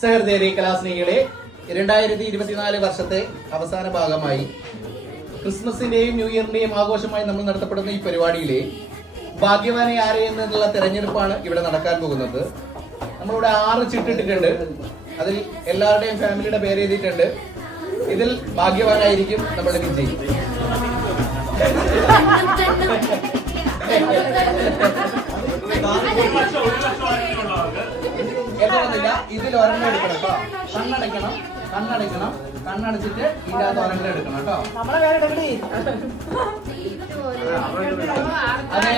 സഹൃദയരെ കലാസ്നേഹികളെ 2024 വർഷത്തെ അവസാന ഭാഗമായി ക്രിസ്മസിന്റെയും ന്യൂ ഇയറിന്റെയും ആഘോഷമായി നമ്മൾ നടത്തപ്പെടുന്ന ഈ പരിപാടിയിലെ ഭാഗ്യവാനെ ആരെ എന്നുള്ള തെരഞ്ഞെടുപ്പാണ് ഇവിടെ നടക്കാൻ പോകുന്നത്. നമ്മളിവിടെ 6 ചിട്ടിട്ടിട്ടുണ്ട്. അതിൽ എല്ലാവരുടെയും ഫാമിലിയുടെ പേര് എഴുതിയിട്ടുണ്ട്. ഇതിൽ ഭാഗ്യവാനായിരിക്കും നമ്മളുടെ വിജയി. എന്നൊന്നുമില്ല, ഇതിൽ ഒരെണ്ണം എടുക്കണം കേട്ടോ. കണ്ണടയ്ക്കണം, കണ്ണടച്ചിട്ട് ഇതിനകത്ത് ഒരെണ്ണം എടുക്കണം കേട്ടോ. അതെ,